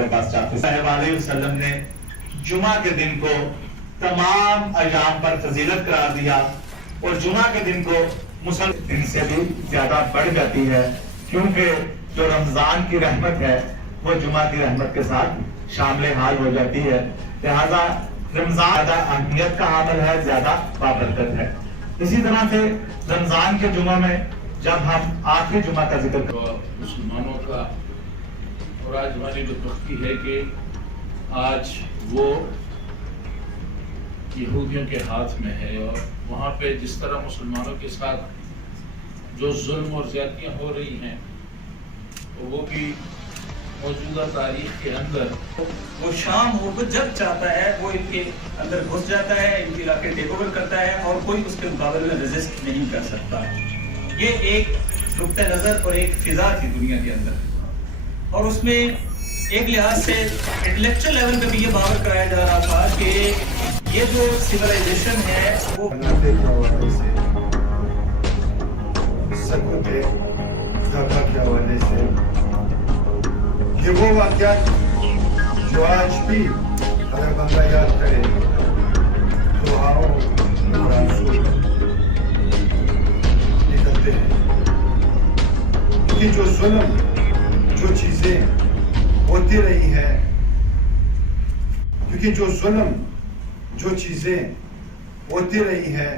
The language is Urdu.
کے پاس چاہتے ہیں۔ صلی اللہ علیہ وسلم نے جمعہ کے دن کو تمام ایام پر فضیلت قرار دیا اور جمعہ کے دن کو مسلم سے بھی زیادہ بڑھ جاتی ہے، کیونکہ جو رمضان کی رحمت ہے وہ جمعہ کی رحمت کے ساتھ شامل حال ہو جاتی ہے، لہذا رمضان زیادہ اہمیت کا عامل ہے، زیادہ بابرکت ہے۔ اسی طرح سے رمضان کے جمعہ میں جب ہم آخری جمعہ کا ذکر کرتے ہیں مسلمانوں کا، اور آج ہماری بدبختی ہے کہ آج وہ یہودیوں کے ہاتھ میں ہے، اور وہاں پہ جس طرح مسلمانوں کے ساتھ جو ظلم اور زیادتیاں ہو رہی ہیں وہ بھی موجودہ تاریخ کے اندر وہ شام ہو کو جب چاہتا ہے وہ ان کے اندر گھس جاتا ہے، ان کے علاقے ٹیک اوور کرتا ہے اور کوئی اس کے مقابلے میں ریزسٹ نہیں کر سکتا۔ یہ ایک نقطہ نظر اور ایک فضا تھی دنیا کے اندر، اور اس میں ایک لحاظ سے انٹلیکچوئل لیول پہ بھی یہ باور کرایا جا رہا تھا کہ یہ جو سویلائزیشن ہے وہ سکوت دھاکہ کے حوالے سے یہ وہ واقعات جو آج بھی اگر بندہ یاد کرے تو اور آنسو نکلتے ہیں، کیونکہ جو ظلم، جو چیزیں ہوتی رہی ہے، کیونکہ جو ظلم، جو چیزیں ہوتی رہی ہے